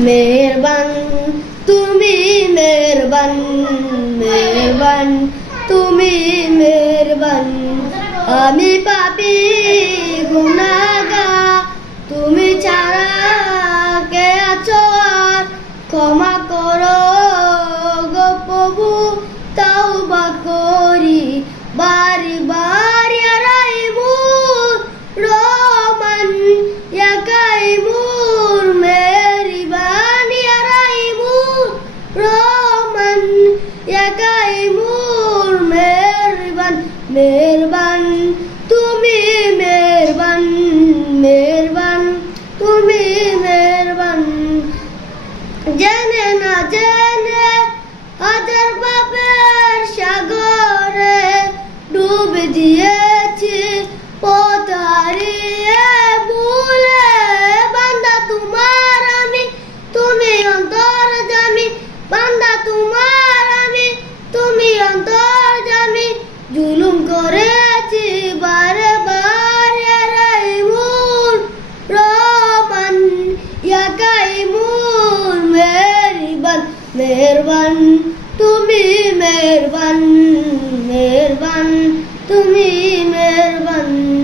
মেহরবান তুমি মেহরবান মেহরবান তুমি মেহরবান। আমি পাপি গুনাগা তুমি ছাড়া কে আছো ক্ষমা ইয়া কাইমুর মেহরবান মেহরবান তুমি মেহরবান মেহরবান তুমি মেহরবান জেনে না জেনে হাজার বাপের সাগরে ডুবে দিয়েছি পথ জুলুম করেছি বারে বারে রাইমুর রহমান ইয়া কাইমুর মেহরবান মেহরবান, তুমি মেহরবান মেহরবান, তুমি মেহরবান।